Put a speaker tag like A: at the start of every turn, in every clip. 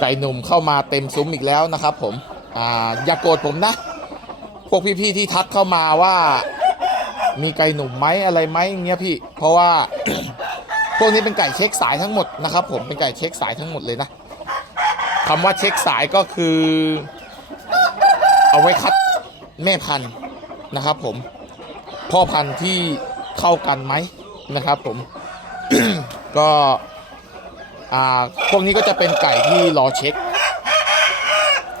A: ไก่หนุ่มเข้ามาเต็มซุ้มอีกแล้วนะครับ ผมอ่าอย่าโกรธผมนะ พวกพี่ๆที่ทักเข้ามาว่ามีไก่หนุ่มไหมอะไรไหมเงี้ยพี่ เพราะว่าพวกนี้เป็นไก่เช็คสายทั้งหมดนะครับ ผมเป็นไก่เช็คสายทั้งหมดเลยนะคำว่าเช็คสายก็คือ เอาไว้คัดแม่พันธุ์นะครับ ผมพ่อพันธุ์ที่เข้ากันไหมนะครับ ผมก็ อ่าพวกนี้ก็จะเป็นไก่ที่รอเช็ค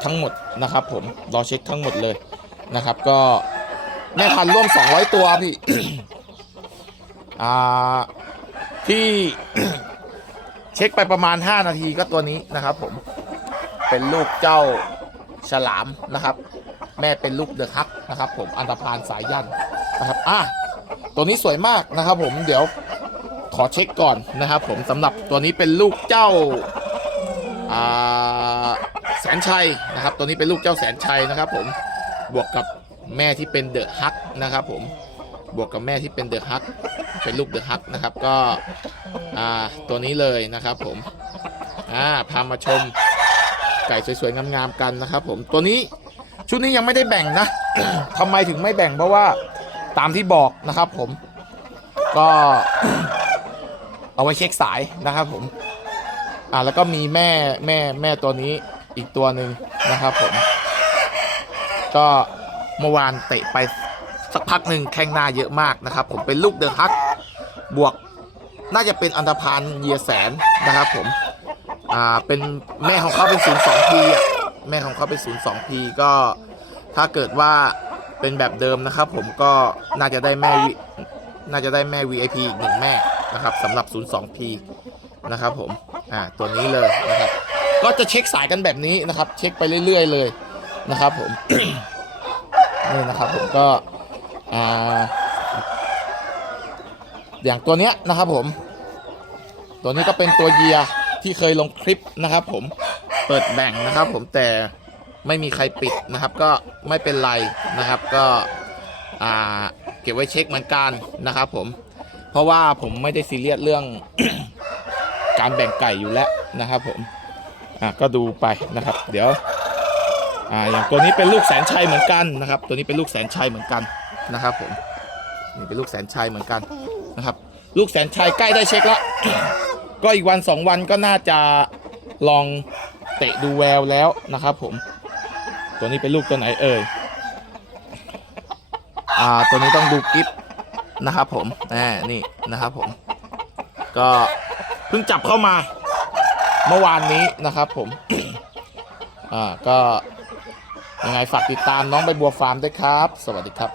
A: ทั้งหมดนะครับ ผมรอเช็คทั้งหมดเลยนะครับ ก็แม่พันร่วม 200 ตัวพี่อ่าที่เช็คไปประมาณ 5 นาทีก็ตัวนี้นะครับ ผมเป็นลูกเจ้าฉลามนะครับ แม่เป็นลูกเดอะฮักนะครับ ผมอันตรพานสายยันนะครับอะตัวนี้สวยมากนะครับ ผมเดี๋ยว ขอเช็คก่อนนะครับผมสำหรับตัวนี้เป็นลูกเจ้าแสนชัยนะครับ ตัวนี้เป็นลูกเจ้าแสนชัยนะครับ ผมบวกกับแม่ที่เป็นเดอะฮักนะครับ ผมบวกกับแม่ที่เป็นเดอะฮักเป็นลูกเดอะฮักนะครับ ก็ตัวนี้เลยนะครับผมพามาชมไก่สวยๆงามๆกันนะครับ ผมตัวนี้ชุดนี้ยังไม่ได้แบ่งนะทำไมถึงไม่แบ่งเพราะว่าตามที่บอกนะครับ ผมก็ เอาไว้เช็คสายนะครับผมอ่าแล้วก็มีแม่แม่แม่ตัวนี้อีกตัวหนึ่งนะครับผม ก็เมื่อวานเตะไปสักพักหนึ่งแข้งหน้าเยอะมากนะครับ ผมเป็นลูกเดอะฮักบวกน่าจะเป็นอันธพาลเยียแสนนะครับผมอ่าเป็นแม่ของเขาเป็นศูนย์สองพีอะแม่ของเขาเป็นศูนย์สองพีก็ถ้าเกิดว่าเป็นแบบเดิมนะครับ ผมก็น่าจะได้แม่น่าจะได้แม่ VIP อีกหนึ่งแม่ นะครับสำหรับ 02P นะครับผมอ่าตัวนี้เลยนะครับก็จะเช็คสายกันแบบนี้นะครับ เช็คไปเรื่อย ๆ เลยนะครับผมนี่นะครับผมก็อ่าอย่างตัวเนี้ยนะครับผม ตัวนี้ก็เป็นตัวเยียที่เคยลงคลิปนะครับ ผมเปิดแบ่งนะครับ ผมแต่ไม่มีใครปิดนะครับ ก็ไม่เป็นไรนะครับ ก็อ่าเก็บไว้เช็คเหมือนกันนะครับ ผม เพราะว่าผมไม่ได้ซีเรียสเรื่อง การแบ่งไก่อยู่แล้วนะครับ ผมอะก็ดูไปนะครับ เดี๋ยวอ่าอย่างตัวนี้เป็นลูกแสนชัยเหมือนกันนะครับ ตัวนี้เป็นลูกแสนชัยเหมือนกันนะครับ ผมนี่เป็นลูกแสนชัยเหมือนกันนะครับ ลูกแสนชัยใกล้ได้เช็คแล้วก็อีกวันสองวันก็น่าจะลองเตะดูแววแล้วนะครับ ผม ตัวนี้เป็นลูกตัวไหนเอ่ยอ่าตัวนี้ต้องดูกิฟ นะครับผมแน่นี่นะครับผม ก็เพิ่งจับเข้ามา เมื่อวานนี้นะครับผม อ่าก็ยังไงฝากติดตามน้องใบบัวฟาร์มด้วยครับ สวัสดีครับ